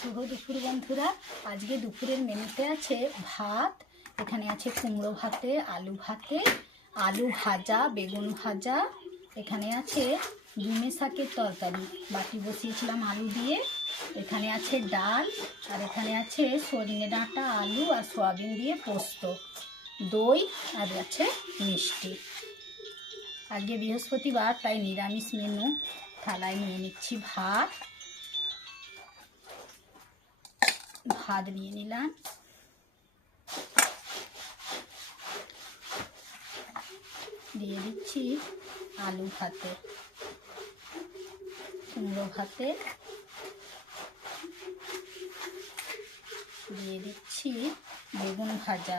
শুভ দুপুর বন্ধুরা। আজকে দুপুরের মেনুতে আছে ভাত, এখানে আছে কুমড়ো ভাতে, আলু ভাজা, বেগুন ভাজা, এখানে আছে ঝিঙে শাকের তরকারি, বাটি বসিয়েছিলাম আলু দিয়ে, এখানে আছে ডাল, আর এখানে আছে সজনে ডাঁটা, আলু আর সয়াবিন দিয়ে পোস্ত, দই, আর আছে মিষ্টি। আজকে বৃহস্পতিবার, তাই নিরামিষ মেনু। থালায় নিয়ে নিচ্ছি ভাত নিয়ে নিলাম, দিয়ে দিচ্ছি আলু ভাতে, কুমড়ো ভাতে, দিয়ে দিচ্ছি বেগুন ভাজা,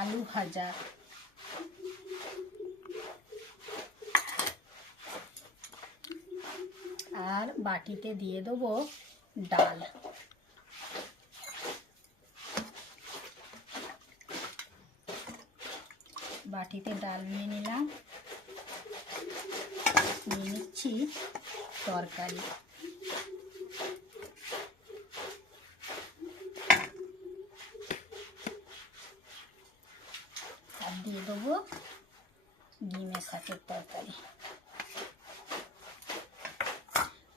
আলু ভাজা, আর বাটিতে দিয়ে দেবো ডাল। বাটিতে ডাল নিয়ে নিলাম, নিয়ে নিচ্ছি তরকারি, আর দিয়ে দেবো ঝিঙে শাকের তরকারি,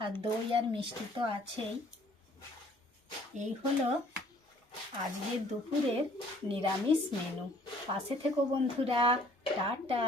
আর দই আর মিষ্টি তো আছেই। এই হলো আজকের দুপুরের নিরামিষ মেনু। পাশে থেকো বন্ধুরা, টাটা।